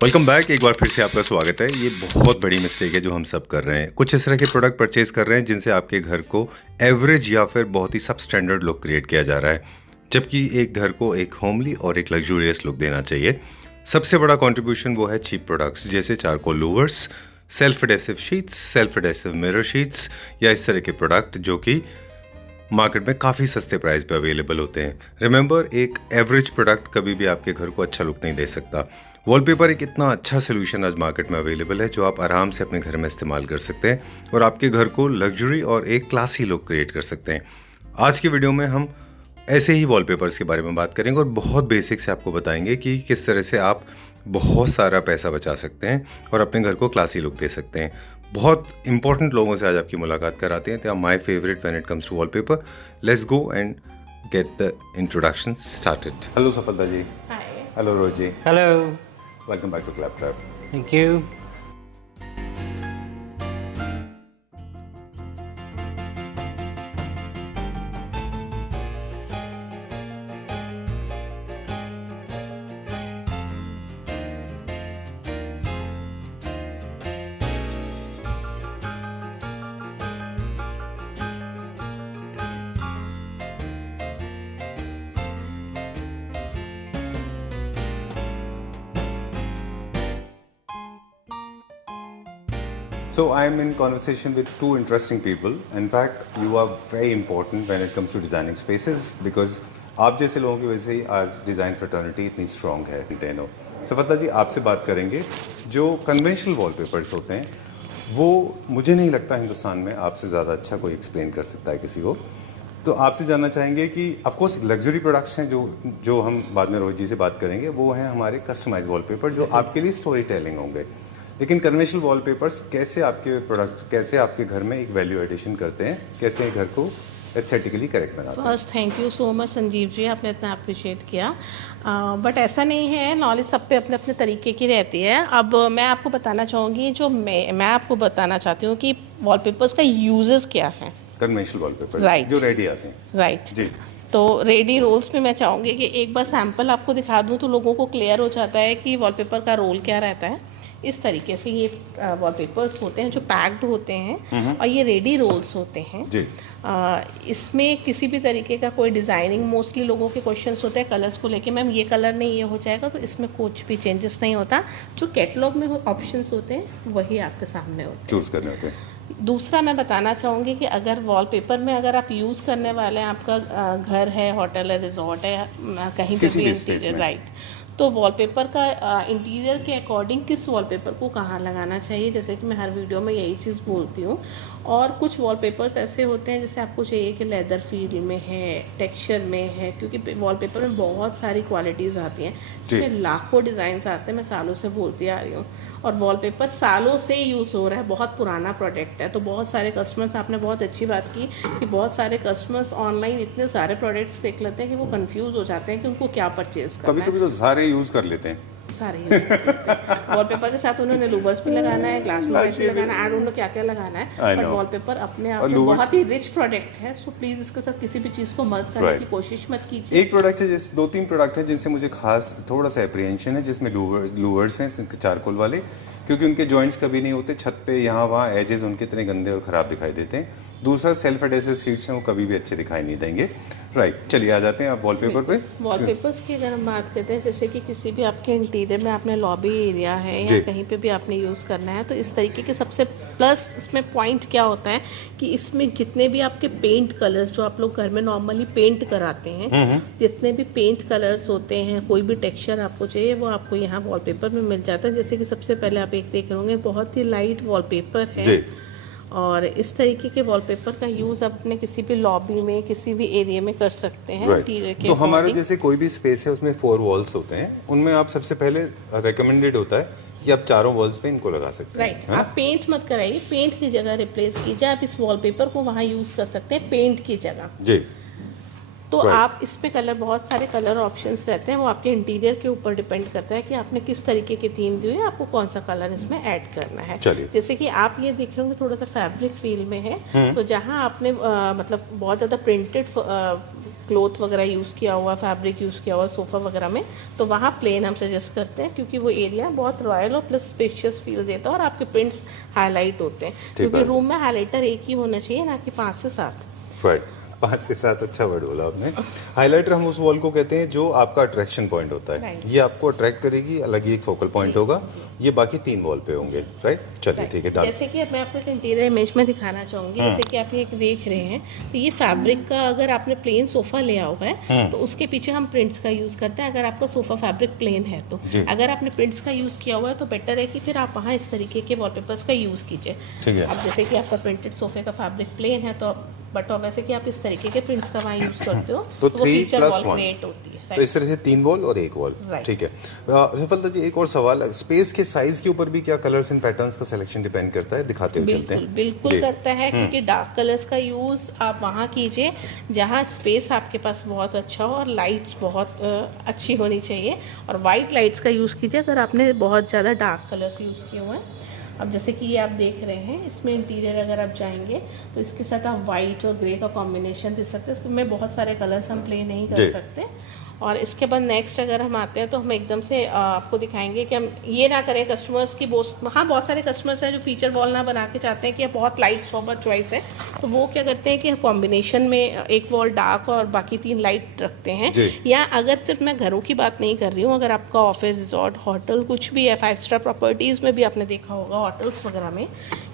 Welcome back. एक बार फिर से आपका स्वागत है। ये बहुत बड़ी मिस्टेक है जो हम सब कर रहे हैं। कुछ इस तरह के प्रोडक्ट परचेज कर रहे हैं जिनसे आपके घर को एवरेज या फिर बहुत ही सब स्टैंडर्ड लुक क्रिएट किया जा रहा है, जबकि एक घर को एक होमली और एक लग्जूरियस लुक देना चाहिए। सबसे बड़ा कंट्रीब्यूशन वो है चीप प्रोडक्ट्स जैसे charcoal louvres, self adhesive sheets, self adhesive mirror sheets या इस तरह के प्रोडक्ट जो कि मार्केट में काफ़ी सस्ते प्राइस पे अवेलेबल होते हैं। रिमेंबर, एक एवरेज प्रोडक्ट कभी भी आपके घर को अच्छा लुक नहीं दे सकता। वॉलपेपर एक इतना अच्छा सोल्यूशन आज मार्केट में अवेलेबल है जो आप आराम से अपने घर में इस्तेमाल कर सकते हैं और आपके घर को लग्जरी और एक क्लासी लुक क्रिएट कर सकते हैं। आज की वीडियो में हम ऐसे ही वॉलपेपर्स के बारे में बात करेंगे और बहुत बेसिक से आपको बताएंगे कि किस तरह से आप बहुत सारा पैसा बचा सकते हैं और अपने घर को क्लासी लुक दे सकते हैं। बहुत इंपॉर्टेंट लोगों से आज आपकी मुलाकात कराते हैं। They are my favourite when it comes to wallpaper. Let's go and get the introduction started. Hello Safalta ji. Hi. Hello Rose ji. Hello, welcome back to Clap Trap. thank you. So I am in conversation with two interesting people. In fact, you are very important when it comes to designing spaces because आप जैसे लोगों की वजह से ही आज design fraternity इतनी strong है। टेनो सफलता जी, आपसे बात करेंगे। जो कन्वेंशनल वॉलपेपर्स होते हैं वो मुझे नहीं लगता हिंदुस्तान में आपसे ज़्यादा अच्छा कोई एक्सप्लेन कर सकता है किसी को। तो आपसे जानना चाहेंगे कि ऑफ कोर्स लग्जरी प्रोडक्ट्स हैं जो हम बाद में रोहित जी से बात करेंगे, वो हैं हमारे कस्टमाइज वॉलपेपर जो आपके लिए स्टोरी टेलिंग होंगे। लेकिन कन्वेंशनल वॉलपेपर्स कैसे आपके घर में एक वैल्यू एडिशन करते हैं, कैसे घर को एस्थेटिकली करेक्ट बनाते हैं। First thank you so much Sanjeev ji, आपने इतना अप्रिशिएट किया। बट ऐसा नहीं है, नॉलेज सब पे अपने अपने तरीके की रहती है। अब मैं आपको बताना चाहूँगी, जो मैं आपको बताना चाहती हूँ कि वॉलपेपर्स का यूजेस क्या है। Conventional wallpaper Right. जो रेडी आते हैं। राइट। जी। तो रेडी रोल्स में मैं चाहूँगी कि एक बार सैम्पल आपको दिखा दूँ तो लोगों को क्लियर हो जाता है कि वॉलपेपर का रोल क्या रहता है। इस तरीके से ये वॉलपेपर्स होते हैं जो पैक्ड होते हैं और ये रेडी रोल्स होते हैं जी। इसमें किसी भी तरीके का कोई डिज़ाइनिंग, मोस्टली लोगों के क्वेश्चंस होते हैं कलर्स को लेके, मैम ये कलर नहीं ये हो जाएगा, तो इसमें कुछ भी चेंजेस नहीं होता। जो कैटलॉग में ऑप्शंस होते हैं वही आपके सामने होते हैं, चूज़ करने होते हैं। दूसरा मैं बताना चाहूँगी कि अगर वॉलपेपर में अगर आप यूज़ करने वाले हैं, आपका घर है, होटल है, रिजॉर्ट है, कहीं पे किसी भी भी space इंटीरियर, में। राइट, तो वॉलपेपर का इंटीरियर के अकॉर्डिंग किस वॉलपेपर को कहाँ लगाना चाहिए, जैसे कि मैं हर वीडियो में यही चीज़ बोलती हूँ। और कुछ वॉलपेपर्स ऐसे होते हैं जैसे आपको चाहिए कि लेदर फील में है, टेक्सचर में है, क्योंकि वॉलपेपर में बहुत सारी क्वालिटीज़ आती हैं, इसमें लाखों डिज़ाइंस आते हैं। मैं सालों से बोलती आ रही हूँ और वॉलपेपर सालों से यूज़ हो रहा है, बहुत पुराना प्रोडक्ट है। तो बहुत सारे कस्टमर्स, आपने बहुत अच्छी बात की कि बहुत सारे कस्टमर्स ऑनलाइन इतने सारे प्रोडक्ट्स देख लेते हैं कि वो कंफ्यूज हो जाते हैं कि उनको क्या परचेज करना कभी है। कभी तो सारे यूज़ कर लेते हैं। सारे यूज कर लेते हैं। वॉलपेपर के साथ उन्होंने लूवर्स भी लगाना है, ग्लास में भी लगाना है, आई डोंट नो क्या क्या लगाना है, I बट know. वॉलपेपर अपने आप और में louvers- बहुत ही रिच प्रोडक्ट है। सो प्लीज़ इसके साथ किसी भी चीज़ को मर्ज करने Right. की कोशिश मत कीजिए। एक प्रोडक्ट है, जैसे 2-3 प्रोडक्ट है जिनसे मुझे खास थोड़ा सा एप्रीहेंशन है, जिसमें लूवर्स हैं चारकोल वाले, क्योंकि उनके जॉइंट्स कभी नहीं होते, छत पे यहाँ वहाँ एजेस उनके इतने गंदे और ख़राब दिखाई देते हैं। दूसरा सेल्फ एडेसिव शीट्स हैं, वो कभी भी अच्छे दिखाई नहीं देंगे। राइट, चलिए आ जाते हैं आप वॉलपेपर पे। वॉलपेपर्स की अगर हम बात करते हैं, जैसे कि किसी भी आपके इंटीरियर में आपने लॉबी एरिया है या जी। कहीं पे भी आपने यूज़ करना है, तो इस तरीके के सबसे प्लस इसमें पॉइंट क्या होता है कि इसमें जितने भी आपके पेंट कलर्स जो आप लोग घर में नॉर्मली पेंट कराते हैं, जितने भी पेंट कलर्स होते हैं, कोई भी टेक्सचर आपको चाहिए वो आपको यहाँ वॉलपेपर में मिल जाता है। जैसे कि सबसे पहले आप एक देख रहे होंगे, बहुत ही लाइट वॉलपेपर है जी। और इस तरीके के वॉलपेपर का यूज़ अपने किसी भी लॉबी में, किसी भी एरिया में कर सकते हैं इंटीरियर के तो हमारा according। जैसे कोई भी स्पेस है उसमें 4 वॉल्स होते हैं, उनमें आप सबसे पहले रिकमेंडेड होता है कि आप चारों वॉल्स पे इनको लगा सकते हैं। राइट, आप पेंट मत कराइए, पेंट की जगह रिप्लेस कीजिए, आप इस वॉलपेपर को वहाँ यूज़ कर सकते हैं पेंट की जगह। जी। तो Right. आप इस पे कलर, बहुत सारे कलर ऑप्शंस रहते हैं, वो आपके इंटीरियर के ऊपर डिपेंड करता है कि आपने किस तरीके की थीम दी हुई है, आपको कौन सा कलर इसमें ऐड करना है। चलिए। जैसे कि आप ये देख रहे होंगे थोड़ा सा फैब्रिक फील में है, तो जहाँ आपने मतलब बहुत ज़्यादा प्रिंटेड क्लोथ वगैरह यूज़ किया हुआ, फैब्रिक यूज़ किया हुआ सोफ़ा वगैरह में, तो वहाँ प्लेन हम सजेस्ट करते हैं, क्योंकि वो एरिया बहुत रॉयल और प्लस स्पेशियस फील देता है और आपके प्रिंट्स हाईलाइट होते हैं, क्योंकि रूम में हाईलाइटर एक ही होना चाहिए, ना कि 5 से 7। राइट, 5 से 7, अच्छा वर्ड बोला आपने। हाइलाइटर हम उस वॉल को कहते हैं जो आपका अट्रैक्शन पॉइंट होता है। Right. ये आपको अट्रैक्ट करेगी, अलग ही एक फोकल पॉइंट होगा। ये बाकी 3 वॉल पे होंगे, राइट? चलिए ठीक है, डाल। जैसे कि अब मैं आपको एक इंटीरियर इमेज में दिखाना चाहूँगी, जैसे कि आप ये एक देख रहे हैं, तो ये फैब्रिक का अगर आपने प्लेन सोफ़ा लिया हुआ है तो उसके पीछे हम प्रिंट्स का यूज़ करते हैं, अगर आपका सोफ़ा फैब्रिक प्लेन है तो। अगर आपने प्रिंट्स का यूज़ किया हुआ है तो बेटर है कि फिर आप वहाँ इस तरीके के वॉलपेपर्स का यूज़ कीजिए। ठीक है। अब जैसे कि आपका प्रिंटेड सोफ़े का फैब्रिक प्लेन है, तो बट वैसे कि आप इस तरीके के प्रिंट्स का वहाँ यूज़ करते हो तो वो 3 फीचर + वॉल 1, क्रिएट होती है। तो इस तरह से 3 वॉल और 1 वॉल, Right. ठीक है। सफलता जी, एक और सवाल, स्पेस के साइज के ऊपर भी क्या कलर्स एंड पैटर्न्स का सिलेक्शन डिपेंड करता है? दिखाते हुए चलते हैं। बिल्कुल करता है, क्योंकि डार्क कलर्स का यूज़ आप वहाँ कीजिए जहाँ स्पेस आपके पास बहुत अच्छा हो और लाइट्स बहुत अच्छी होनी चाहिए, और वाइट लाइट्स का यूज़ कीजिए अगर आपने बहुत ज़्यादा डार्क कलर्स यूज़ किए हुए हैं। अब जैसे कि ये आप देख रहे हैं, इसमें इंटीरियर अगर आप जाएंगे तो इसके साथ आप वाइट और ग्रे का कॉम्बिनेशन दे सकते हैं, इसमें बहुत सारे कलर्स हम प्ले नहीं कर सकते। और इसके बाद नेक्स्ट अगर हम आते हैं तो हम एकदम से आपको दिखाएंगे कि हम ये ना करें कस्टमर्स की बहुत सारे कस्टमर्स हैं जो फीचर वॉल ना बना के चाहते हैं कि बहुत लाइट सोबर चॉइस है, तो वो क्या करते हैं कि कॉम्बिनेशन में एक वॉल डार्क और बाकी 3 लाइट रखते हैं। या अगर सिर्फ मैं घरों की बात नहीं कर रही हूँ, अगर आपका ऑफिस, रिजॉर्ट, होटल कुछ भी है, 5 स्टार प्रॉपर्टीज़ में भी आपने देखा होगा, होटल्स वगैरह में,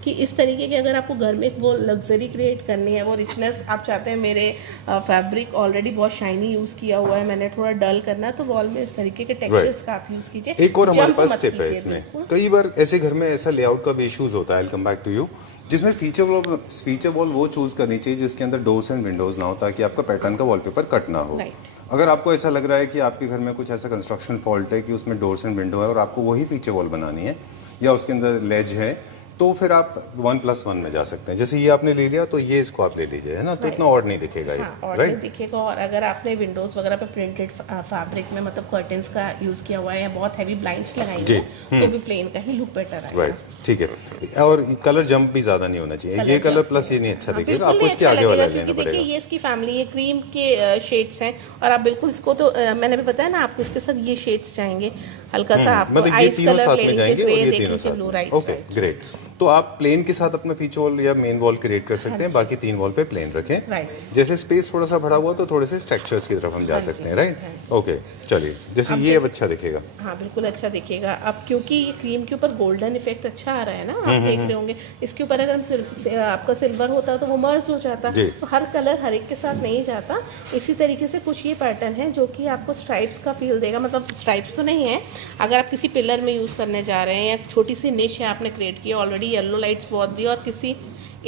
कि इस तरीके के अगर आपको घर में वो लग्जरी क्रिएट करनी है, वो रिचनेस आप चाहते हैं, मेरे फैब्रिक ऑलरेडी बहुत शाइनी यूज़ किया हुआ है, मैंने थोड़ा डल करना है, तो वॉल में इस तरीके के टेक्सचर्स का आप यूज़ कीजिए। एक और हमारे जंप पास मत टिप है कीजिए इसमें। बिल्कुल। कई बार ऐसे घर में ऐसा लेआउट का भी इश्यूज होता है, I will come back to you, जिसमें फीचर वॉल वो चूज करनी चाहिए जिसके अंदर डोर्स एंड विंडोज ना हो, ताकि आपका पैटर्न का वॉलपेपर कट ना हो। Right. अगर आपको ऐसा लग रहा है कि आपके घर में कुछ ऐसा कंस्ट्रक्शन फॉल्ट है कि उसमें डोर्स एंड विंडो है और आपको वही फीचर वॉल बनानी है, या उसके अंदर लेज है, तो फिर आप 1+1 में जा सकते हैं। जैसे ये आपने ले लिया तो ये इसको आप ले लीजिए, है ना, तो इतना ऑड नहीं दिखेगा ये, और नहीं दिखेगा। और अगर आपने विंडोज वगैरह पे प्रिंटेड फैब्रिक में मतलब कर्टन्स का यूज किया हुआ है या बहुत हैवी ब्लाइंड्स लगाएंगे तो भी प्लेन का ही लुक बेटर आएगा। राइट, ठीक है। और कलर जंप भी ज्यादा नहीं होना चाहिए, ये कलर प्लस ये नहीं अच्छा दिखेगा, आपको इसके आगे वाला लेना पड़ेगा। देखिए ये इसकी फैमिली, ये क्रीम के शेड्स हैं, और आप बिल्कुल इसको, तो मैंने भी बताया ना आपको, इसके साथ ये शेड्स चाहेंगे, हल्का सा आप आइस कलर ले लीजिए, ग्रे देख लीजिए, ब्लू, राइट। Okay, great. तो आप प्लेन के साथ अपना फीचर वॉल या मेन वॉल क्रिएट कर सकते हैं, बाकी 3 वॉल पे प्लेन रखें। राइट। जैसे स्पेस थोड़ा सा भरा हुआ तो थोड़े से स्ट्रक्चर्स की तरफ हम जा सकते हैं, राइट? ओके, चलिए। जैसे ये अब अच्छा दिखेगा। हाँ, बिल्कुल अच्छा दिखेगा। अब क्योंकि ये क्रीम के ऊपर गोल्डन इफेक्ट अच्छा आ रहा है ना, आप देख रहे होंगे, इसके ऊपर अगर हम आपका सिल्वर होता तो वो मर्ज हो जाता, तो हर कलर हर एक के साथ नहीं जाता। इसी तरीके से कुछ ये पैटर्न है जो कि आपको स्ट्राइप्स का फील देगा, मतलब स्ट्राइप्स तो नहीं है, अगर आप किसी पिलर में यूज़ करने जा रहे हैं या छोटी सी निश है आपने क्रिएट की, ऑलरेडी येलो लाइट्स बहुत दी और किसी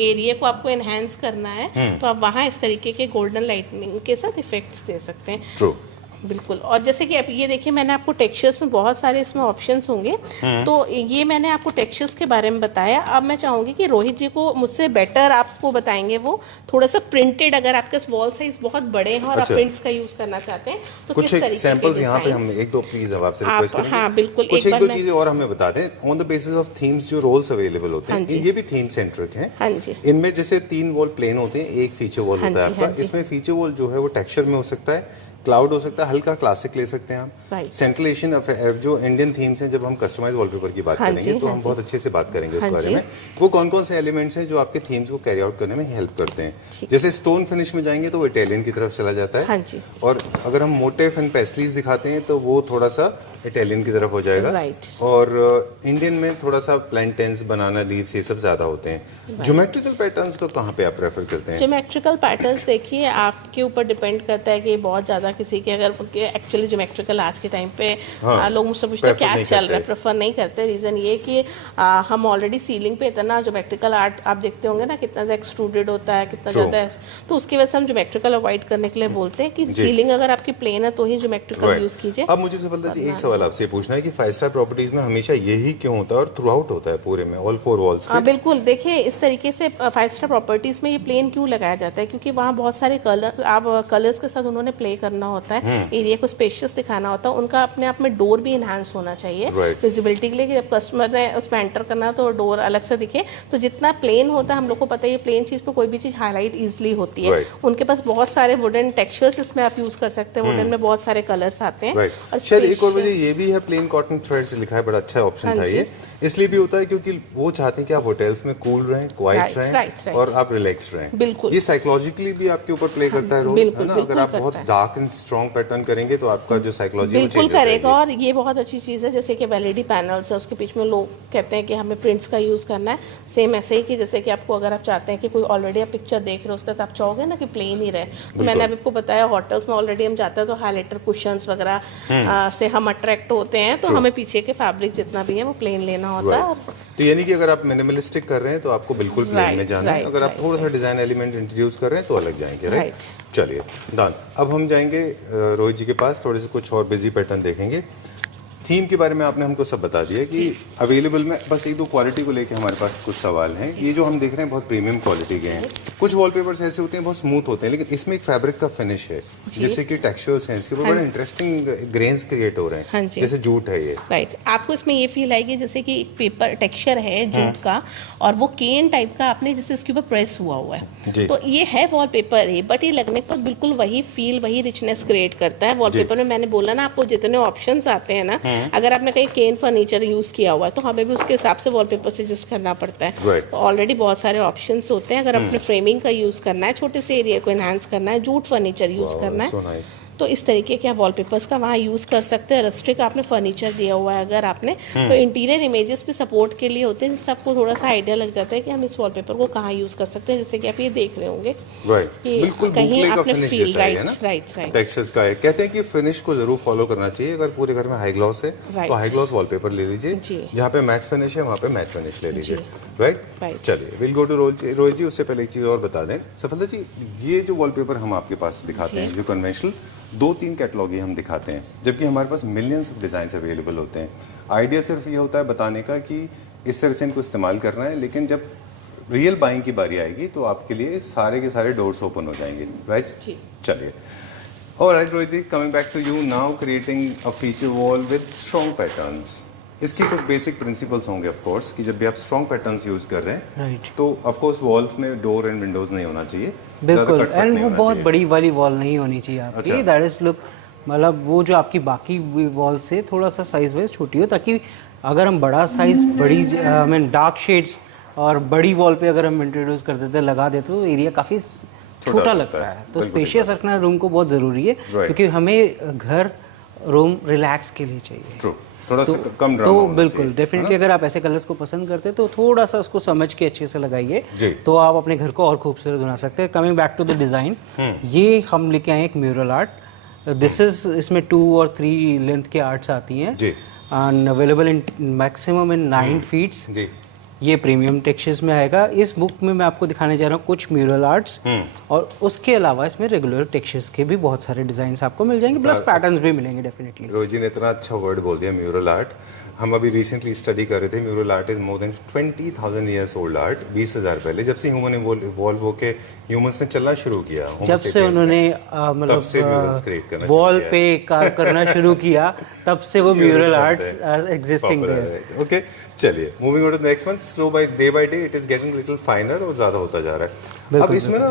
एरिया को आपको एनहांस करना है, तो आप वहाँ इस तरीके के गोल्डन लाइटनिंग के साथ इफेक्ट्स दे सकते हैं। ट्रू, बिल्कुल। और जैसे कि आप ये देखिए, मैंने आपको टेक्सचर्स में बहुत सारे इसमें ऑप्शंस होंगे, तो ये मैंने आपको टेक्सचर्स के बारे में बताया। अब मैं चाहूँगी कि रोहित जी को मुझसे बेटर आपको बताएंगे, वो थोड़ा सा प्रिंटेड, अगर आपके वॉल साइज बहुत बड़े हैं और आप प्रिंट्स का यूज़ करना चाहते हैं तो कुछ किस तरीके के सैंपल्स यहाँ पे हम एक दो प्लीज अब आपसे रिक्वेस्ट करेंगे। हाँ बिल्कुल, कुछ एक दो चीजें और हमें बता दें on the basis of themes जो रोल्स अवेलेबल होते हैं, ये भी थीम सेंट्रिक हैं। हाँ जी। इनमें जैसे 3 वॉल प्लेन होते हैं, एक फीचर वॉल होता है आपका। इसमें फीचर वॉल जो है वो टेक्सचर में हो सकता है, क्लाउड हो सकता है, हल्का क्लासिक ले सकते हैं आप। सेंट्रल एशियन जो इंडियन थीम्स हैं, जब हम कस्टमाइज वॉलपेपर की बात करेंगे तो हम बहुत अच्छे से बात करेंगे उस बारे में। वो कौन कौन से एलिमेंट्स हैं जो आपके थीम्स को कैरी आउट करने में हेल्प करते हैं। जैसे स्टोन फिनिश में जाएंगे तो वो इटालियन की तरफ चला जाता है, और अगर हम मोटिफ एंड पेस्टलीज दिखाते हैं तो वो थोड़ा सा इटालियन की तरफ हो जाएगा। और इंडियन में थोड़ा सा प्लैंटेन्स, बनाना लीव्स, ये सब ज्यादा होते हैं। ज्योमेट्रिकल पैटर्न्स को कहाँ पे आप प्रेफर करते हैं? ज्योमेट्रिकल पैटर्न्स देखिए आपके ऊपर डिपेंड करता है कि बहुत ज़्यादा किसी के, अगर एक्चुअली ज्योमेट्रिकल आज के टाइम पे लोग मुझसे पूछते हैं क्या चल रहा है, प्रेफर नहीं करते। रीज़न ये कि हम ऑलरेडी सीलिंग पे इतना ज्योमेट्रिकल आर्ट आप देखते होंगे ना, कितना ज़्यादा एक्सट्रूडेड होता है, कितना ज़्यादा, तो उसकी वजह से हम ज्योमेट्रिकल अवॉइड करने के लिए बोलते हैं कि सीलिंग अगर आपकी प्लेन है तो ही ज्योमेट्रिकल यूज़ कीजिए। अब मुझे एक सवाल आपसे पूछना है कि 5 स्टार प्रॉपर्टीज में हमेशा यही क्यों होता है और थ्रू आउट होता है पूरे में ऑल 4 वॉल्स पे? बिल्कुल, देखिए इस तरीके से 5 स्टार प्रॉपर्टीज़ में ये प्लेन क्यों लगाया जाता है, क्योंकि वहाँ बहुत सारे कलर, आप कलर्स के साथ उन्होंने प्ले करना होता है, एरिया को स्पेशियस दिखाना होता है, उनका अपने आप में डोर भी इन्हांस होना चाहिए विजिबिलिटी के लिए, कि जब कस्टमर ने उसमें एंटर करना है तो डोर अलग से दिखे। तो जितना प्लेन होता है, हम लोग को पता है ये प्लेन चीज़ पर कोई भी चीज़ हाईलाइट ईजिली होती है। उनके पास बहुत सारे वुडन टेक्सचर्स इसमें आप यूज़ कर सकते हैं, वुडन में बहुत सारे कलर्स आते हैं। और चलिए एक और वजह ये भी है, प्लेन कॉटन थ्रेड्स लिखा है, बड़ा अच्छा ऑप्शन था ये। इसलिए भी होता है क्योंकि वो चाहते हैं कि आप होटल्स में कूल रहें, क्वाइट रहें और आप रिलैक्स रहें। बिल्कुल, ये साइकोलॉजिकली भी आपके ऊपर प्ले करता है रोल, है ना? अगर आप बहुत डार्क एंड स्ट्रॉन्ग पैटर्न करेंगे तो आपका जो साइकोलॉजी बिल्कुल करेगा। और ये बहुत अच्छी चीज़ है, जैसे कि एलईडी पैनल्स है, उसके बीच में लोग कहते हैं कि हमें प्रिंट्स का यूज़ करना है। सेम ऐसे ही कि जैसे कि आपको, अगर आप चाहते हैं कि कोई ऑलरेडी आप पिक्चर देख रहे हो उसका, तो आप चाहोगे ना कि प्लेन ही रहे। तो मैंने अभी आपको बताया, होटल्स में ऑलरेडी हम जाते हैं तो हाईलाइटर कुशंस वगैरह से हम अट्रैक्ट होते हैं, तो हमें पीछे के फैब्रिक जितना भी है वो प्लेन लेना होता है। तो यानी कि अगर आप मिनिमलिस्टिक कर रहे हैं तो आपको बिल्कुल प्लेन में जाना है, अगर आप थोड़ा सा डिजाइन एलिमेंट इंट्रोड्यूस कर रहे हैं तो अलग जाएंगे, राइट? चलिए डन। अब हम जाएंगे रोहित जी के पास, थोड़े से कुछ और बिजी पैटर्न देखेंगे। थीम के बारे में आपने हमको सब बता दिया कि अवेलेबल में, बस एक दो क्वालिटी को लेके हमारे पास कुछ सवाल हैं। ये जो हम देख रहे हैं बहुत प्रीमियम क्वालिटी के हैं, कुछ वॉलपेपर्स ऐसे होते हैं बहुत स्मूथ होते हैं, लेकिन इसमें एक फैब्रिक का फिनिश है, जैसे कि टेक्सचर्स हैं इसके ऊपर, बड़े इंटरेस्टिंग ग्रेन्स क्रिएट हो रहे हैं, जैसे जूट है ये, राइट। आपको इसमें ये फील आएगी जैसे कि एक पेपर टेक्सचर है जूट का, और वो केन टाइप का आपने जैसे इसके ऊपर प्रेस हुआ हुआ है, तो ये है वॉलपेपर है, बट ये लगने के बाद बिल्कुल वही फील, वही रिचनेस क्रिएट करता है। वॉलपेपर में मैंने बोला ना आपको, जितने ऑप्शंस आते हैं ना, अगर आपने कहीं केन फर्नीचर यूज किया हुआ है तो हमें भी उसके हिसाब से वॉलपेपर से एडजस्ट करना पड़ता है। ऑलरेडी बहुत सारे ऑप्शंस होते हैं। अगर अपने फ्रेमिंग का यूज करना है, छोटे से एरिया को एनहांस करना है, जूट फर्नीचर यूज करना है, तो इस तरीके के वॉलपेपर्स का वहाँ यूज़ कर सकते हैं। रस्टिक आपने फर्नीचर दिया हुआ है अगर आपने, तो इंटीरियर इमेजेस भी सपोर्ट के लिए होते हैं, जिससे आपको थोड़ा सा आइडिया लग जाता है कि हम इस वॉलपेपर को कहाँ यूज़ कर सकते हैं। जैसे कि आप ये देख रहे होंगे कि कहीं आपने फील, राइट टेक्सचर्स का है। कहते हैं कि फिनिश को जरूर फॉलो करना चाहिए। अगर पूरे घर में हाई ग्लॉस है तो हाई ग्लॉस वॉलपेपर ले लीजिए, जहाँ पे मैट फिनिश है वहाँ पे मैट फिनिश ले लीजिए, राइट? चलिए विल गो टू रोहित जी। उससे पहले एक चीज़ और बता दें सफलता जी, ये जो वॉलपेपर हम आपके पास दिखाते हैं, जो कन्वेंशनल 2-3 कैटलॉग ही हम दिखाते हैं, जबकि हमारे पास मिलियंस ऑफ डिज़ाइन अवेलेबल होते हैं। आइडिया सिर्फ ये होता है बताने का कि इस तरह से इनको इस्तेमाल करना है, लेकिन जब रियल बाइंग की बारी आएगी तो आपके लिए सारे के सारे डोर्स ओपन हो जाएंगे, राइट? चलिए, alright Rohit ji, coming back to you now, creating a feature wall with strong patterns. इसके कुछ बेसिक प्रिंसिपल्स होंगे ऑफ कोर्स, कि जब भी आप स्ट्रॉन्ग पैटर्न्स यूज कर रहे हैं तो ऑफ कोर्स वॉल्स में डोर एंड विंडोज नहीं होना चाहिए, बिल्कुल, एंड वो बहुत बड़ी वाली वॉल नहीं होनी चाहिए आपकी, दैट इज लुक, मतलब वो जो आपकी बाकी वॉल से थोड़ा सा साइज वाइज छोटी हो, ताकि अगर हम बड़ा साइज, बड़ी आई मीन डार्क शेड्स और बड़ी वॉल पे अगर हम इंट्रोड्यूस कर देते, लगा देते, तो एरिया काफ़ी छोटा लगता है। तो स्पेशियस रखना रूम को बहुत ज़रूरी है, क्योंकि हमें घर रूम रिलैक्स के लिए चाहिए, थोड़ा सा कम ड्रामा तो बिल्कुल डेफिनेटली अगर आप ऐसे कलर्स को पसंद करते हैं तो थोड़ा सा उसको समझ के अच्छे से लगाइए, तो आप अपने घर को और खूबसूरत बना सकते हैं। Coming back to the design, ये हम लेके आए एक म्यूरल आर्ट। दिस इज, इसमें 2 और 3 लेंथ के आर्ट्स आती हैं and available in maximum in 9 feets. ये प्रीमियम टेक्सचर्स में आएगा। इस बुक में मैं आपको दिखाने जा रहा हूँ कुछ म्यूरल आर्ट्स, और उसके अलावा इसमें रेगुलर टेक्सचर्स के भी बहुत सारे डिजाइन्स आपको मिल जाएंगे, प्लस पैटर्न्स भी मिलेंगे डेफिनेटली। रोहित जी ने इतना अच्छा वर्ड बोल दिया, म्यूरल आर्ट। हम अभी रिसेंटली स्टडी कर रहे थे, mural art is more than 20,000 years old art, 20,000 पहले, जब से ह्यूमन इवॉल्व होके ह्यूमंस ने चलना शुरू किया, जब से उन्होंने मतलब वॉल पे कार्व करना शुरू किया, तब से वो mural arts are existing there. Okay, चलिए moving on to the next one. Slow by day it is getting little finer और ज्यादा होता जा रहा है। अब इसमें ना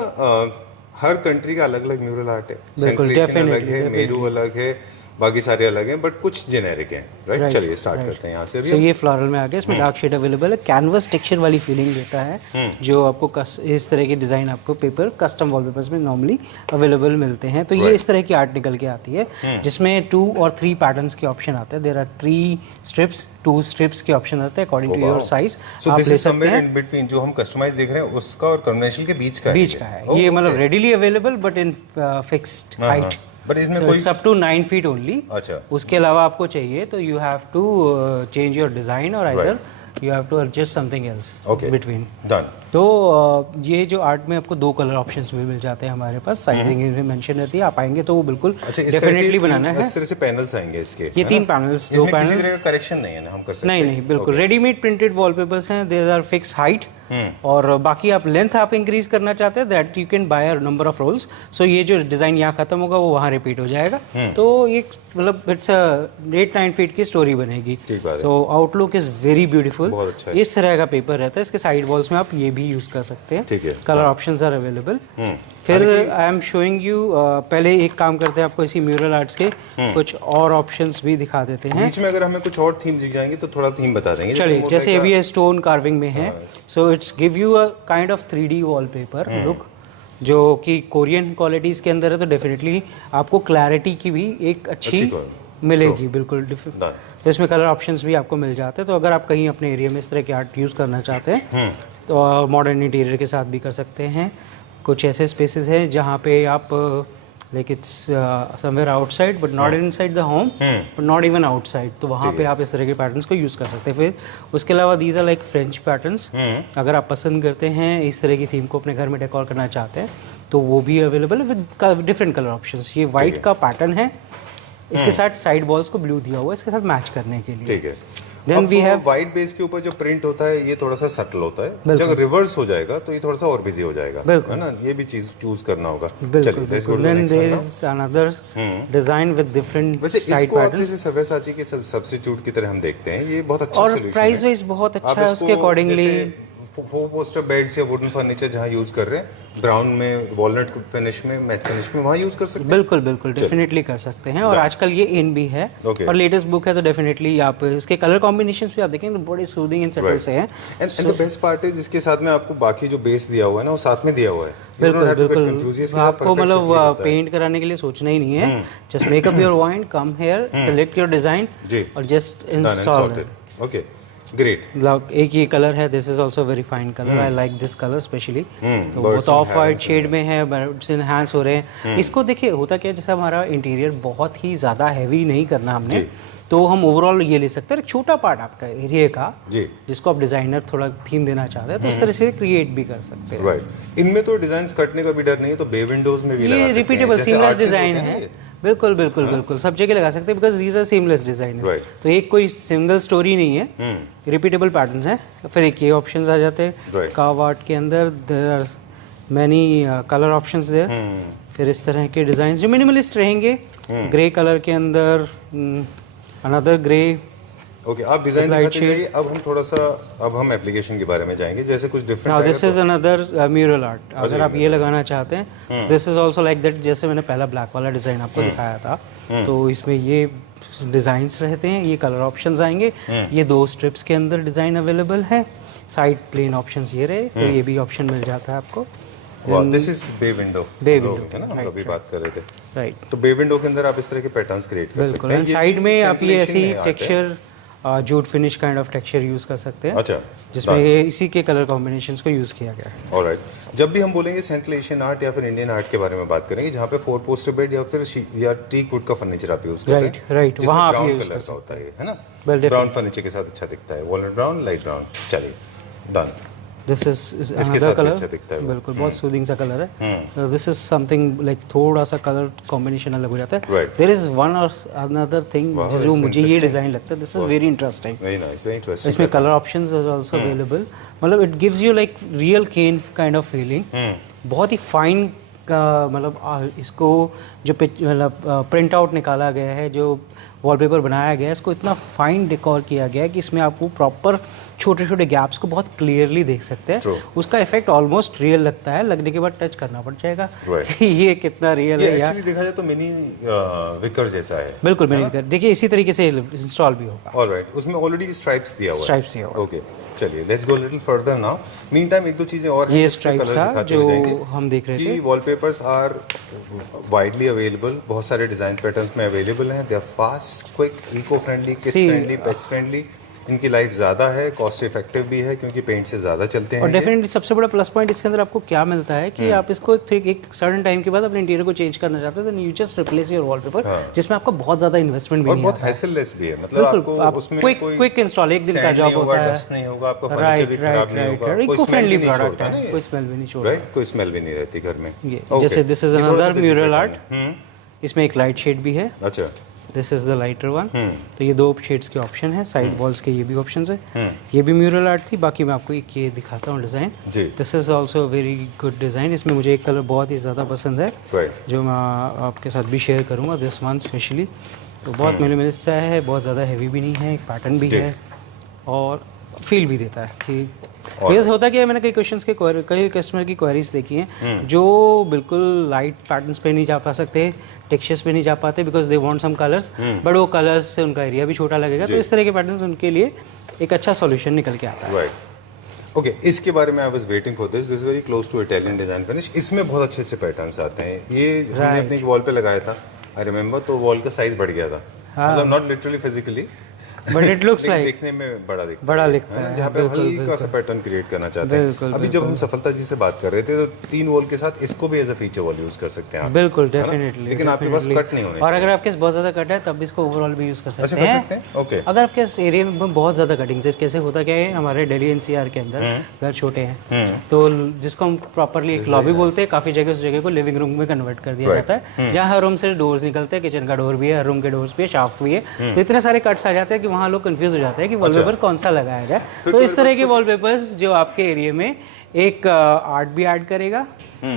हर कंट्री का अलग अलग म्यूरल आर्ट है, सेंट्रेशन अलग है, मेरू अलग है, बाकी सारे अलग हैं, बट कुछ जेनेरिक हैं, राइट? चलिए स्टार्ट करते हैं यहाँ से। ये फ्लोरल में आ गया, इसमें डार्क शेड अवेलेबल है, कैनवस टेक्सचर वाली फीलिंग देता है, जो आपको इस तरह के डिजाइन आपको पेपर कस्टम वॉलपेपर्स में नॉर्मली अवेलेबल मिलते हैं। तो ये इस तरह की आर्ट निकल के आती है, जिसमें 2 और 3 पैटर्न्स के ऑप्शन आते हैं। देयर आर 3 स्ट्रिप्स, 2 स्ट्रिप्स के ऑप्शन आते हैं according to your size. So this is somewhere in between, जो हम कस्टमाइज देख रहे हैं उसका और कन्वेंशनल के बीच का है। ये मतलब readily available but in fixed height, but इसमें कोई अप टू 9 फीट ओनली। अच्छा, उसके अलावा आपको चाहिए तो you have to change your design, और either you have to adjust something else Okay. Between. Done. तो ये जो आर्ट में आपको 2 कलर ऑप्शंस भी मिल जाते हैं हमारे पास, साइजिंग भी मेंशन रहती है, आप आएंगे तो वो बिल्कुल अच्छा, इस तरह से डेफिनेटली बनाना है। इस तरह से पैनल्स आएंगे इसके, ये है 3 ना? पैनल्स, 2 इसमें किसी पैनल्स, तरह का करेक्शन नहीं है ना, हम कर सकते नहीं हैं? नहीं बिल्कुल Okay. रेडीमेड प्रिंटेड वॉलपेपर्स हैं, देयर आर फिक्स हाइट, और बाकी आप लेंथ आप इंक्रीज करना चाहते हैं that you can buy a number of rolls. So ये जो डिज़ाइन यहाँ खत्म होगा वो वहाँ रिपीट हो जाएगा, तो ये मतलब इट्स अ 8-9 फीट की स्टोरी बनेगी। ठीक बात है। सो आउटलुक इज़ वेरी ब्यूटीफुल। बहुत अच्छा है। इस तरह का पेपर रहता है, इसके साइड वॉल्स में आप ये भी यूज़ कर सकते हैं। ठीक है। Colour options are available. फिर आई एम शोइंग यू, पहले एक काम करते हैं, आपको इसी म्यूरल आर्ट्स के कुछ और ऑप्शंस भी दिखा देते हैं। बीच में अगर हमें कुछ और थीम दिख जाएंगे तो थोड़ा थीम बता देंगे। चलिए, more जैसे like अभी ये स्टोन कार्विंग में है, so it's give you a kind of 3D wallpaper look, जो कि कोरियन क्वालिटीज़ के अंदर है, तो डेफिनेटली आपको क्लैरिटी की भी एक अच्छी मिलेगी, बिल्कुल डिफरेंट। तो इसमें कलर ऑप्शंस भी आपको मिल जाते हैं, तो अगर आप कहीं अपने एरिया में इस तरह के आर्ट यूज़ करना चाहते हैं तो मॉडर्न इंटीरियर के साथ भी कर सकते हैं। कुछ ऐसे स्पेसेस हैं जहाँ पे आप like it's somewhere outside but not inside the home but not even outside, तो वहाँ पे आप इस तरह के पैटर्न्स को यूज़ कर सकते हैं। फिर उसके अलावा these are like French patterns, अगर आप पसंद करते हैं इस तरह की थीम को अपने घर में डेकोर करना चाहते हैं तो वो भी अवेलेबल है विद डिफरेंट कलर ऑप्शंस। ये वाइट का पैटर्न है, इसके साथ साइड बॉल्स को ब्लू दिया हुआ है इसके साथ मैच करने के लिए। ठीक है। Then we have white base के ऊपर जो प्रिंट होता है ये थोड़ा सा सटल होता है, जब रिवर्स हो जाएगा तो ये थोड़ा सा और बिजी हो जाएगा, है ना? ये भी चीज चूज करना होगा। चलिए, let's go to the then next there one now. Is another design with different वैसे साइड इसको आप पैटर्न्स, जैसे सव्यसाची के सब्स्टिट्यूट की तरह हम देखते हैं, ये बहुत अच्छा और सॉल्यूशन है। प्राइस वाइज बहुत अच्छा आप है, इसको उसके अकॉर्डिंगली जैसे 4 पोस्टर बेड्स या वुडन फर्नीचर जहाँ यूज कर रहे हैं, ब्राउन में, वॉलनट फिनिश में, मैट फिनिश में, वहाँ यूज कर सकते हैं। बिल्कुल बिल्कुल डेफिनेटली कर सकते हैं, और आजकल ये इन भी है Okay. और लेटेस्ट बुक है, तो डेफिनेटली आप इसके कलर कॉम्बिनेशंस भी आप देखेंगे तो बड़े सूदिंग एंड सटल से हैं। And the best part is इसके साथ में आपको बाकी जो बेस दिया हुआ है ना वो साथ में दिया हुआ है। बिल्कुल बिल्कुल, आपको मतलब पेंट कराने के लिए सोचना ही नहीं है, just make up your mind, come here, select your design और जस्ट इंस्टॉल। Okay, great. एक ये कलर है, this is also very fine colour, I like this colour specially. तो वो तो ऑफ वाइट शेड में है, बर्ड्स इनहैंस हो रहे हैं। इसको देखिए होता क्या है, जैसे हमारा इंटीरियर बहुत ही ज़्यादा हैवी नहीं करना हमने, तो हम ओवरऑल ये ले सकते हैं एक छोटा पार्ट आपका एरिया का जिसको आप डिजाइनर थोड़ा थीम देना चाहते हैं, तो उस तरह से क्रिएट भी कर सकते हैं। राइट। इनमें तो डिजाइन कटने का भी डर नहीं है, तो बे विंडोज में भी लगा सकते हैं। ये रिपीटेबल सीमलेस डिजाइन है, बिल्कुल बिल्कुल बिल्कुल सब जगह लगा सकते हैं, because these are seamless design. तो एक कोई सिंगल स्टोरी नहीं है, रिपीटेबल पैटर्न्स हैं। फिर एक ये ऑप्शंस आ जाते हैं कार्व आर्ट के अंदर, there are many colour options there. फिर इस तरह के डिजाइन जो मिनिमलिस्ट रहेंगे, ग्रे कलर के अंदर, अनदर ग्रे। ओके, आप डिजाइन दिखाते जाइए। अब हम थोड़ा सा हम एप्लीकेशन के बारे में जाएंगे, जैसे कुछ different. Now this is another mural art, अगर आप ये लगाना चाहते हैं, this is also like that, जैसे मैंने पहला ब्लैक वाला डिजाइन आपको दिखाया था, तो इसमें ये डिजाइन्स रहते हैं, ये कलर ऑप्शंस आएंगे, ये 2 स्ट्रिप्स के अंदर डिजाइन अवेलेबल है, साइड प्लेन ऑप्शंस ये रहे, तो ये भी ऑप्शन मिल जाता है आपको। दिस इज बे विंडो है ना, हम अभी बात कर रहे थे। राइट, तो बे विंडो के अंदर आप इस तरह के पैटर्न्स क्रिएट कर सकते हैं। साइड में आप ये ऐसी texture jute finish kind of texture use कर सकते हैं। अच्छा, जिसमें ये इसी के कलर कॉम्बिनेशंस को यूज किया गया है। ऑलराइट। जब भी हम बोलेंगे सेंट्रल एशियन आर्ट या फिर इंडियन आर्ट के बारे में बात करेंगे, जहाँ पे 4 पोस्टर बेड या फिर या टीक वुड का फर्नीचर आप यूज करते हैं, राइट, वहाँ आप यूज कलर का होता है ना, ब्राउन फर्नीचर के साथ अच्छा दिखता है, वॉलनट ब्राउन, लाइट ब्राउन। चलिए, done. This is another colour, बिल्कुल बहुत सूदिंग सा कलर है। दिस इज समथिंग लाइक थोड़ा सा कलर कॉम्बिनेशन अलग हो जाता है। देयर इज वन और अनदर थिंग जो मुझे ये डिजाइन लगता है, this is very interesting, very nice, very interesting. इसमें colour options is also available, मतलब it gives you like real cane kind of feeling. बहुत ही फाइन मतलब इसको जो मतलब प्रिंट आउट निकाला गया है, जो वॉलपेपर बनाया गया है, इसको इतना फाइन डेकोर किया गया है कि इसमें आप वो प्रॉपर छोटे छोटे गैप्स को बहुत क्लियरली देख सकते हैं। उसका इफेक्ट ऑलमोस्ट रियल लगता है, लगने के बाद टच करना पड़ जाएगा ये कितना रियल है यार। देखा जाए तो मिनी विकर जैसा है, बिल्कुल मिनी विकर। देखिए इसी तरीके से इंस्टॉल भी होगा। ऑलराइट, उसमें ऑलरेडी स्ट्राइप्स दिया हुआ है। स्ट्राइप्स दिया हुआ है। ओके, चलिए let's go little further now. Mean time 1-2 चीजें और ये स्ट्राइप्स था जो हम देख रहे थे कि वॉलपेपर्स आर वाइडली अवेलेबल, बहुत सारे डिजाइन पैटर्न्स में अवेलेबल हैं। They are fast, quick, eco friendly, kids friendly, pets friendly, इनकी लाइफ ज़्यादा है, कॉस्ट इफेक्टिव भी है क्योंकि पेंट से ज़्यादा चलते हैं और ये। डेफिनेटली सबसे बड़ा प्लस पॉइंट इसके अंदर आपको क्या मिलता है कि आप इसको एक सर्टेन टाइम के बाद अपने इंटीरियर को चेंज करना चाहते हैं, तो you just replace your wallpaper, जिसमें आपका बहुत ज़्यादा इन्वेस्टमेंट भी और नहीं बहुत आता। हैसललेस भी है, मतलब बिल्कुल, आपको उसमें क्विक इंस्टॉल, एक दिन का sand जॉब नहीं होगा, होता है। डस्ट नहीं होगा, आपका फर्नीचर भी खराब नहीं होगा, इको कोई स्मेल फ्रेंडली भी नहीं प्रोडक्ट छोड़ता ना है, ये, कोई स्मेल भी नहीं छोड़ता। राइट, कोई स्मेल भी नहीं रहती घर में। ये Okay. जैसे दिस इज ये थोड़ा सा another busy mural pattern art, इसमें एक लाइट शेड भी है, अच्छा, this is the lighter one. तो ये 2 शेड्स के ऑप्शन है, साइड वॉल्स के ये भी ऑप्शन है। ये भी म्यूरल आर्ट थी। बाकी मैं आपको एक ये दिखाता हूँ डिज़ाइन, जी, this is also very good design. इसमें मुझे एक कलर बहुत ही ज़्यादा पसंद है, राइट, जो मैं आपके साथ भी शेयर करूँगा, दिस वन स्पेशली। तो बहुत मिनिमलिस्ट सा है, बहुत ज़्यादा हैवी भी नहीं है, एक पैटर्न भी है और फील भी देता है कि ये होता क्या है। मैंने कई क्वेश्चंस के कई कस्टमर की क्वेरीज देखी हैं जो बिल्कुल लाइट पैटर्न्स पे नहीं जा पा सकते, टेक्सचर्स पे नहीं जा पाते because they want some colours, but वो कलर्स से उनका एरिया भी छोटा लगेगा, तो इस तरह के पैटर्न्स उनके लिए एक अच्छा सॉल्यूशन निकल के आता है। राइट। ओके, इसके बारे में I was waiting for this very close to Italian design finish. इसमें बहुत अच्छे अच्छे पैटर्न्स आते हैं। ये हमने अपने वॉल पे लगाया था, आई रिमेंबर, तो वॉल का साइज बढ़ गया था, मतलब not literally physically, but it looks like देखने में बड़ा दिखता बड़ा है, दिखता ना, है, जहाँ पे हल्का सा पैटर्न क्रिएट करना चाहते हैं। अभी जब हम सफलता जी से बात कर रहे थे तो 3 वॉल के साथ इसको भी as a feature wall use कर सकते हैं आप, बिल्कुल डेफिनेटली। लेकिन आपके पास कट नहीं होने और अगर आपके पास बहुत ज़्यादा कट है तब भी इसको ओवरऑल भी यूज़ कर अच्छा सकते कर हैं। सकते हैं, ओके। अगर आपके एरिया में बहुत ज़्यादा कटिंग है, कैसे होता क्या है, हमारे दिल्ली एनसीआर के अंदर घर छोटे हैं, तो जिसको हम प्रॉपरली एक लॉबी बोलते हैं, काफ़ी जगह उस जगह को लिविंग रूम में कन्वर्ट कर दिया जाता है, जहाँ हर रूम से डोर्स निकलते हैं, किचन का डोर भी है, हर रूम के डोर्स भी है, शाफ्ट भी है, तो इतने सारे कट्स आ जाते हैं कि वहाँ लोग कंफ्यूज हो जाते हैं कि वॉलपेपर कौन सा लगाया जाए। तो इस तरह के वॉलपेपर्स जो आपके एरिया में एक आर्ट भी ऐड करेगा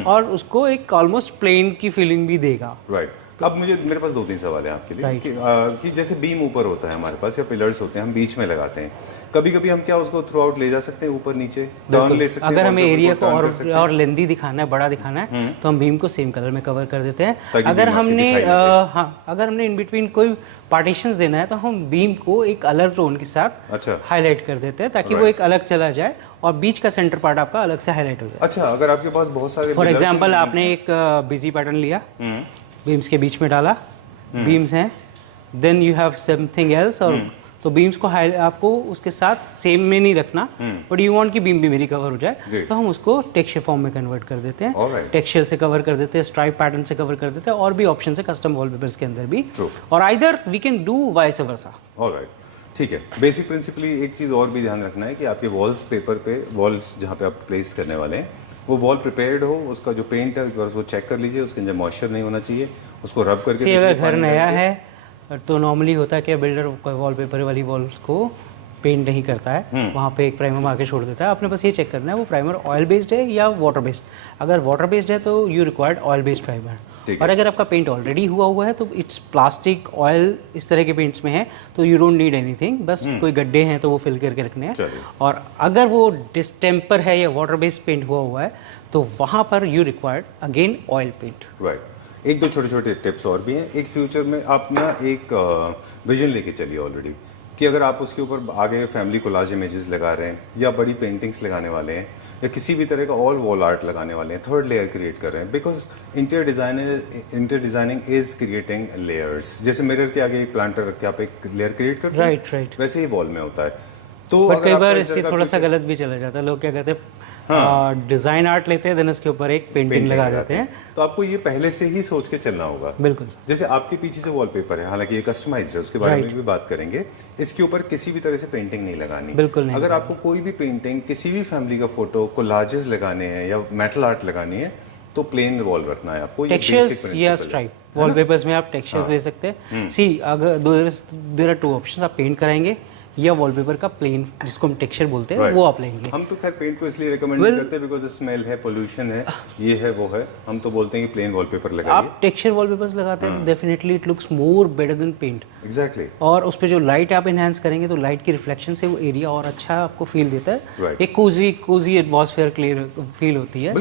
और उसको एक ऑलमोस्ट प्लेन की फीलिंग भी देगा। राइट। अब मेरे पास 2-3 सवाल हैं आपके लिए कि जैसे बीम ऊपर होता है हमारे पास या पिलर्स होते हैं, हम बीच में लगाते हैं, कभी कभी हम क्या उसको थ्रू आउट ले जा सकते हैं, ऊपर नीचे टर्न ले सकते हैं। अगर हमें एरिया को और लेंदी दिखाना है, बड़ा दिखाना है, तो हम बीम को सेम कलर में कवर कर देते हैं। अगर हमने इन बिटवीन कोई पार्टीशंस देना है तो हम बीम को एक अलग टोन के साथ हाईलाइट कर देते हैं ताकि वो एक अलग चला जाए और बीच का सेंटर पार्ट आपका अलग से हाईलाइट हो जाए। अच्छा, अगर आपके पास बहुत सारे, फॉर एग्जांपल आपने एक बिजी पैटर्न लिया, बीम्स के बीच में डाला, बीम्स हैं, then you have something else, और तो बीम्स को आपको उसके साथ सेम में नहीं रखना, बट यू वांट कि बीम भी मेरी कवर हो जाए, तो हम उसको टेक्सचर फॉर्म में कन्वर्ट कर देते हैं, टेक्सचर से कवर कर देते हैं, स्ट्राइप पैटर्न से कवर कर देते हैं, और भी ऑप्शन है कस्टम वॉलपेपर्स के अंदर भी, और either we can do vice versa. Alright, ठीक है। बेसिक प्रिंसिपली एक चीज़ और भी ध्यान रखना है कि आपके वॉल्स पेपर पे, वॉल्स जहाँ पे आप प्लेस करने वाले हैं, वो वॉल प्रिपेयर्ड हो, उसका जो पेंट है उसको चेक कर लीजिए, उसके अंदर मॉइस्चर नहीं होना चाहिए, उसको रब करके। अगर घर नया है तो नॉर्मली होता है कि बिल्डर वॉलपेपर वाली वॉल्स को पेंट नहीं करता है, वहाँ पे एक प्राइमर मार के छोड़ देता है। आपने बस ये चेक करना है वो प्राइमर ऑयल बेस्ड है या वाटर बेस्ड। अगर वाटर बेस्ड है तो you required oil based primer, और अगर आपका पेंट ऑलरेडी हुआ है तो इट्स प्लास्टिक ऑयल इस तरह के पेंट्स में है तो यू डोंट नीड एनीथिंग, बस कोई गड्ढे हैं तो वो फिल करके रखने हैं। और अगर वो डिस्टेम्पर है या वाटर बेस्ड पेंट हुआ है तो वहाँ पर you required again oil paint. Right. 1-2 छोटे छोटे टिप्स और भी हैं। एक फ्यूचर में आप ना एक विजन लेके चलिए ऑलरेडी, कि अगर आप उसके ऊपर आगे फैमिली कोलाज इमेजेस लगा रहे हैं या बड़ी पेंटिंग्स लगाने वाले हैं या किसी भी तरह का ऑल वॉल आर्ट लगाने वाले हैं, थर्ड लेयर क्रिएट कर रहे हैं, because interior designing is creating layers. जैसे मिरर के आगे एक प्लांटर रख के आप एक लेयर क्रिएट करते हैं, राइट, वैसे ही वॉल में होता है। तो कई बार इससे थोड़ा सा गलत भी चला जाता है, लोग क्या कहते हैं डिजाइन आर्ट लेते हैं, देन उसके ऊपर एक पेंटिंग लगा देते हैं। तो आपको ये पहले से ही सोच के चलना होगा। बिल्कुल। जैसे आपके पीछे जो वॉलपेपर है, हालांकि ये कस्टमाइज्ड है, उसके बारे में भी बात करेंगे, इसके ऊपर किसी भी तरह से पेंटिंग नहीं लगानी। बिल्कुल नहीं। अगर आपको कोई भी पेंटिंग, किसी भी फैमिली का फोटो, कोलाजेस लगाने हैं या मेटल आर्ट लगानी है तो प्लेन वॉल रखना है आपको। टेक्सचर्स या स्ट्राइप वॉलपेपर्स में आप टेक्सचर्स ले सकते हैं। सी अगर देयर आर 2 ऑप्शंस, आप पेंट कराएंगे या वॉलपेपर का प्लेन जिसको हम टेक्सचर बोलते हैं वो आप लेंगे। हम तो खैर पेंट को इसलिए रिकमेंड नहीं करते बिकॉज स्मेल है, पोल्यूशन है, ये है वो है। हम तो बोलते हैं कि प्लेन वॉलपेपर लगाइए। आप टेक्सचर वॉलपेपर्स लगाते हैं तो definitely it looks more better than paint. Exactly. और उस पे जो लाइट आप एनहांस करेंगे तो लाइट की रिफ्लेक्शन से वो एरिया और अच्छा आपको फील देता है, एक कोजी एटमॉस्फेयर क्लियर फील होती है।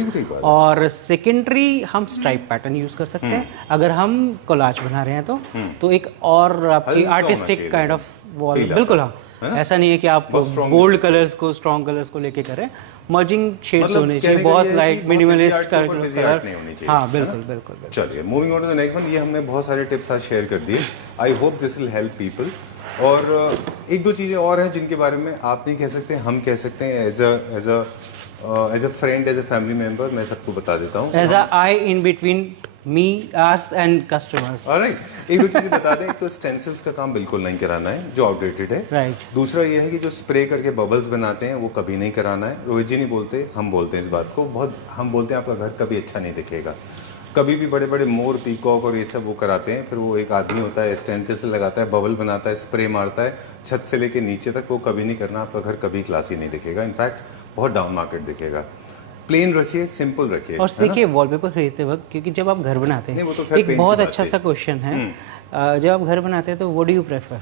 और सेकेंडरी हम स्ट्राइप पैटर्न यूज कर सकते हैं अगर हम कोलाज बना रहे हैं तो एक और आपकी आर्टिस्टिक काइंड ऑफ वॉल। बिल्कुल हाँ, ऐसा नहीं है कि आप बोल्ड कलर्स को, स्ट्रॉन्ग कलर्स को लेके करें, मर्जिंग शेड्स होने चाहिए, बहुत लाइट मिनिमलिस्ट कलर। हाँ बिल्कुल बिल्कुल। चलिए moving on to the next one. ये हमने बहुत सारे टिप्स आज शेयर कर दिए। I hope this will help people और एक दो चीज़ें और हैं जिनके बारे में आप नहीं कह सकते, हम कह सकते हैं as a friend, as a family member, मैं सबको बता देता हूँ। As a I in between me, ours and customers. Alright, एक दो चीज़ें बता दें। एक तो स्टेंसिल्स का काम बिल्कुल नहीं कराना है जो आउटडेटेड है। राइट। दूसरा ये है कि जो स्प्रे करके बबल्स बनाते हैं वो कभी नहीं कराना है। रोहित जी नहीं बोलते, हम बोलते हैं इस बात को बहुत। हम बोलते हैं आपका घर कभी अच्छा नहीं दिखेगा। कभी भी बड़े बड़े मोर, पीकॉक और ये सब वो कराते हैं, फिर वो एक आदमी होता है स्टेंसिल लगाता है, बबल बनाता है, स्प्रे मारता है छत से लेके नीचे तक, वो कभी नहीं करना। आपका घर कभी क्लासी नहीं दिखेगा, इनफैक्ट बहुत डाउन मार्केट दिखेगा। प्लेन रखिए, सिंपल रखिए। और देखिए वॉलपेपर खरीदते वक्त, क्योंकि जब आप घर बनाते नहीं, वो तो हैं, खैर एक पेंट बहुत की अच्छा बात सा क्वेश्चन है, जब आप घर बनाते हैं तो what do you prefer,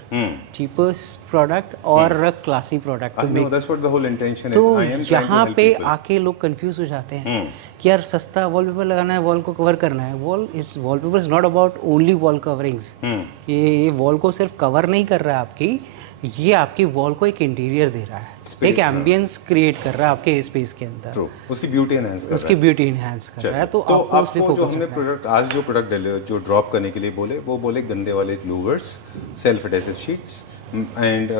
cheapest product और classy product? That's what the whole intention is. तो I am trying to यहाँ help पे people. आके लोग कंफ्यूज हो जाते हैं कि यार सस्ता वॉलपेपर लगाना है, वॉल को कवर करना है। Wallpaper is not about only wall coverings. ये वॉल को सिर्फ कवर नहीं कर रहा है आपकी, ये आपकी वॉल को एक इंटीरियर दे रहा है, एक एम्बियंस क्रिएट कर रहा है आपके स्पेस के अंदर। True. उसकी ब्यूटी एनहांस कर रहा है। उसकी ब्यूटी इनहैंस कर रहा है। तो आपको उसमें जो फोकस हमने प्रोडक्ट आज जो प्रोडक्ट जो ड्रॉप करने के लिए बोले, वो बोले गंदे वाले louvres, self adhesive sheets and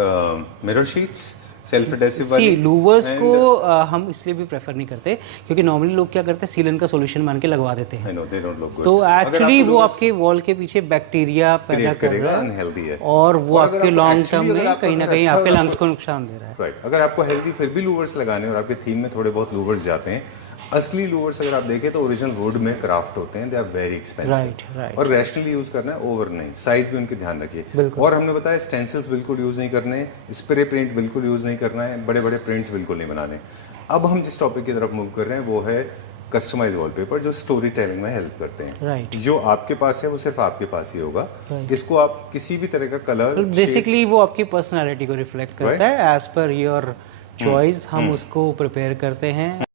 mirror sheets, self adhesive वाली। लूवर्स को हम इसलिए भी प्रेफर नहीं करते क्योंकि नॉर्मली लोग क्या करते हैं, सीलन का सॉल्यूशन मान के लगवा देते हैं। I know, they don't look good. तो एक्चुअली वो आपके वॉल के पीछे बैक्टीरिया पैदा क्रिएट कर करेगा, रहा है अनहेल्दी है। और वो और अगर आपके आपको लॉन्ग actually टर्म अगर में आपका कहीं ना घर कहीं अच्छा आपके हो लंग्स को नुकसान दे रहा है। राइट। अगर आपको हेल्दी फिर भी लूवर्स लगाने और आपके थीम में थोड़े बहुत लूवर्स जाते हैं, असली लूवर्स अगर आप देखें तो ओरिजिनल वुड में क्राफ्ट होते हैं, they are very expensive. Right. और रैशनली यूज करना है, ओवर नहीं। साइज भी उनके ध्यान रखिए। और हमने बताया स्टेंसिल्स बिल्कुल यूज नहीं करने, स्प्रे पेंट बिल्कुल यूज नहीं करना है, बड़े बड़े प्रिंट्स बिल्कुल नहीं बनाने। अब हम जिस टॉपिक की तरफ मूव कर रहे हैं वो है कस्टमाइज वॉलपेपर, जो स्टोरी टेलिंग में हेल्प करते हैं। राइट। जो आपके पास है वो सिर्फ आपके पास ही होगा। इसको आप किसी भी तरह का कलर, बेसिकली वो आपकी पर्सनालिटी को रिफ्लेक्ट करता है, एज पर योर चॉइस हम उसको प्रिपेयर करते हैं।